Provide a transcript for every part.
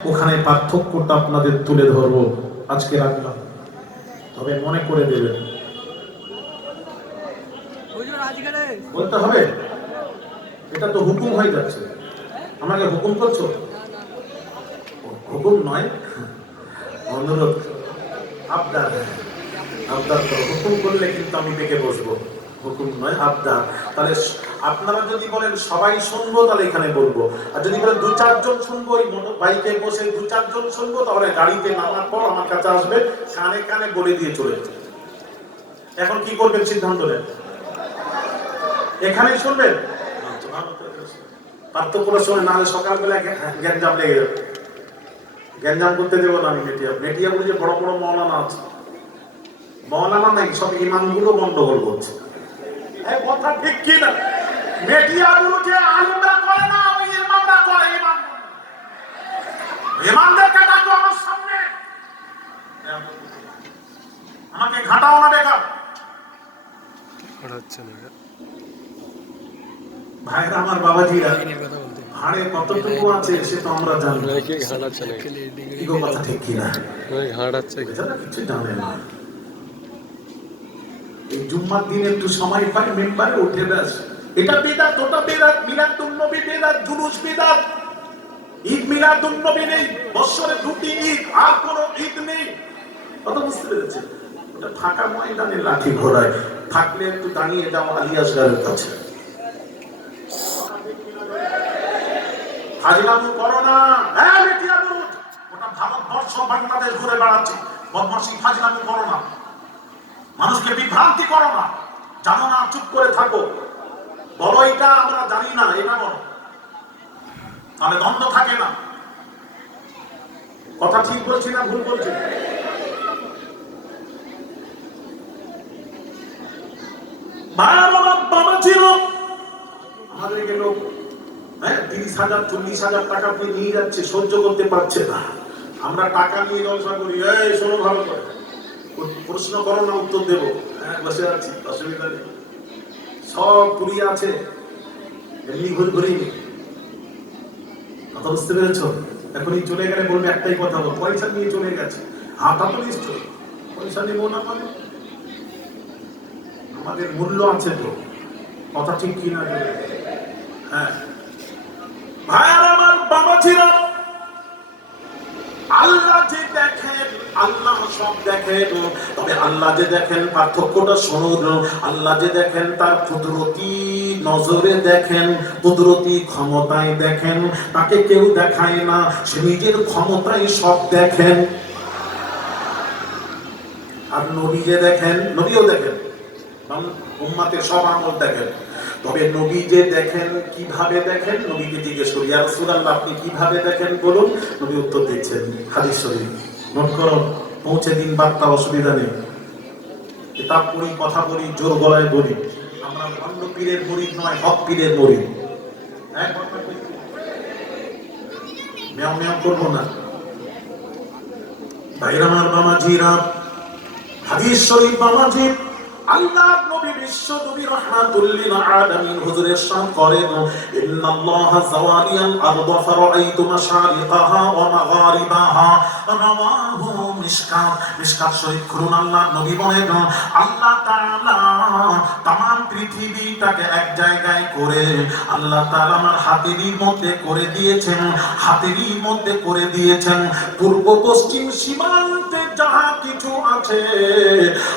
ওখানে পার্থক্যটা আপনাদের তুলে ধরবো আজকে রাখলাম, তবে মনে করে দেবেন, বলতে হবে। এটা তো হুকুম হয়ে যাচ্ছে, আমাকে হুকুম করছো? হুকুম নয়, অনুরোধ, আবদার। আবদার করো, হুকুম করলে কিন্তু আমি দেখে বসবো, হুকুম নয় আবদার। তাহলে আপনারা যদি বলেন সবাই শুনবো তাহলে এখানে বলবো, আর যদি বলেন দু চারজন শুনবো, ওই মোটর বাইকে বসে দু চারজন শুনবো, তাহলে গাড়িতে নামার পর আমার কাছে আসবে, কানে কানে বলে দিয়ে চলে যাবে। এখন কি করবেন সিদ্ধান্ত নেন, এখানেই শুনবেন পার্থক্যটা শুনে, নাহলে সকালবেলা গ্যাঞ্জাম লেগে যাবে। গ্যাঞ্জাম করতে দেবো না আমি। মেটিয়া বলে যে বড় বড় মৌলানা আছে, মৌলানা নাই, সব ইমামগুলো গন্ডগোল করছে। কথা ঠিক কি না? মেটিয়াগুলো যে আলিমরা করে না, ওই ইমামরা করে। ইমামদেরকে ডাকো আমার সামনে, আমাকে ঘাটাও না বেকার। ভাইরা আমার, বাবাজিরা, হাড়ে কতটুকু আছে সে তো আমরা জানি। কথা ঠিক কি না? কিছু জানে না। এই জুম্মার দিন একটু সময় পাই, মেম্বারে উঠে ব্যাস, এটা বিদাত, ওটা বিদাত, মিলাদুন নবী বিদাত, জুলুস বিদাত, ঈদ মিলাদুন নবী নেই, বছরে দুটি ঈদ, আর কোনো ঈদ নেই। কথা বুঝতে পেরেছেন? ওটা ফাঁকা ময়দানে লাঠি ঘোড়ায়, থাকলে একটু দাঁড়িয়ে যাও আলিয়াসগারের কাছে। ফাজলামু করো না, হ্যাঁ বেটিয়াবু, ওটা ভারতবর্ষ বাংলাদেশ ঘুরে বেড়াচ্ছে, বদমাশি ফাজলামু করো না, মানুষকে বিভ্রান্তি করো না, জানো না চুপ করে থাকো, বলো এটা আমরা জানি না, এটা বলো, তাহলে দ্বন্দ্ব থাকে না। কথা ঠিক বলছি না ভুল বলছি? বাবা ছিল আমাদের লোক, 30,000 40,000 টাকা নিয়ে যাচ্ছে, সহ্য করতে পারছে না। আমরা টাকা নিয়ে জলসা করি, এই শোনো ভালো করে, প্রশ্ন করো না উত্তর দেবো, বসে আছি, অসুবিধা নেই, সব পুরিয়ে আছে, এমনি ঘুরিনি। কথা বুঝতে পেরেছ? এখনই চলে গেলে বলবে একটাই কথা, বল পয়সা নিয়ে চলে গেছে, হাতা তো নিশ্চয়, পয়সা নেবো না মানে আমাদের মূল্য আছে তো। কথা ঠিক কিনা? হ্যাঁ ভাইয়ার আমার, বাবা ছিল, আল্লাহ যে দেখেন, আল্লাহ সব দেখেন, তবে আল্লাহ যে দেখেন পার্থক্যটা শুনুন। আল্লাহ যে দেখেন তার কুদরতি নজরে দেখেন, কুদরতি ক্ষমতায় দেখেন, তাকে কেউ দেখায় না, সে নিজের ক্ষমতায় সব দেখেন। আর নবী যে দেখেন, নবীও দেখেন, উম্মতের সব আমল দেখেন, তবে নবী যে দেখেন কিভাবে দেখেন, নবীকে জিজ্ঞেস করি, ইয়া রাসূলুল্লাহ আপনি কিভাবে দেখেন বলুন। নবী উত্তর দিচ্ছেন, হাদিস শরীফ নোট করো, পৌঁছে দিন বার্তা, অসুবিধা নেই। কিতাব পড়ি, কথা বলি, জোর গলায় বলি, আমরা ভণ্ড পীরের মুরিদ নয়, হক পীরের মুরিদ। হ্যাঁ, মেও মেও করবো না। ভাইরা আমার, বাবাজিরা, হাদিস শরীফ বাবাজি, আল্লাহ নবী বিশ্ব নবী রাহমাতুল লিল আলামিন হুজুরের শান করেন, ইন্নাল্লাহা যাওয়ালিয়াল আরদ ফারাআইতু মাশারিকাহা ওয়া মাগারিবাহা, রাওয়াহু মিশকাত। মিশকাত শরীফ খুলুন, আল্লাহ নবী বলেন আল্লাহ তাআলা তামাম পৃথিবীটাকে এক জায়গায় করে আল্লাহ তাআলা আমার হাতেরই মধ্যে করে দিয়েছেন, হাতেরই মধ্যে করে দিয়েছেন। পূর্ব পশ্চিম সীমান্তে যাহা কিছু আছে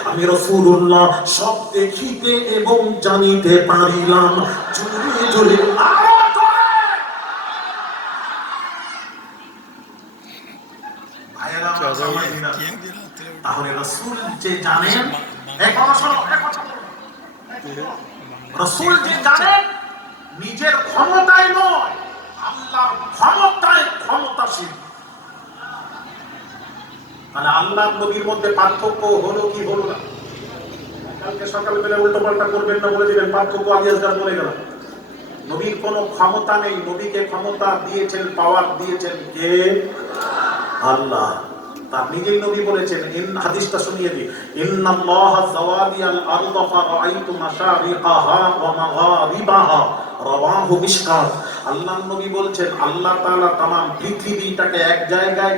আমি রাসূলুল্লাহ সব দেখিতে এবং জানিতে পারিলাম। জোরে জোরে তাহলে রাসূল যে জানেন, রাসূল যে জানেন নিজের ক্ষমতায় নয়, আল্লাহর ক্ষমতায় ক্ষমতাশীল। মানে আল্লাহ নবীর মধ্যে পার্থক্য হলো কি হলো না? কালকে সকালবেলা উল্টো পাল্টা করবেন না বলে দিলেন, পার্থক্য আলিয়াসগার বলে গেলাম। নবীর কোনো ক্ষমতা নেই, নবীকে ক্ষমতা দিয়েছেন, পাওয়ার দিয়েছেন কে? আল্লাহ। তার নিজেই নবী বলেছেন, হাদিসটা শুনিয়ে দিই, ইন্নাল্লাহা যাওয়ালিয়াল আরদ ফারাআইতু মাশারিকাহা ওয়া মাগারিবাহা, রাওয়াহু মিশকাত। আল্লাহর নবী বলছেন আল্লাহ তাআলা তামাম পৃথিবীটাকে এক জায়গায়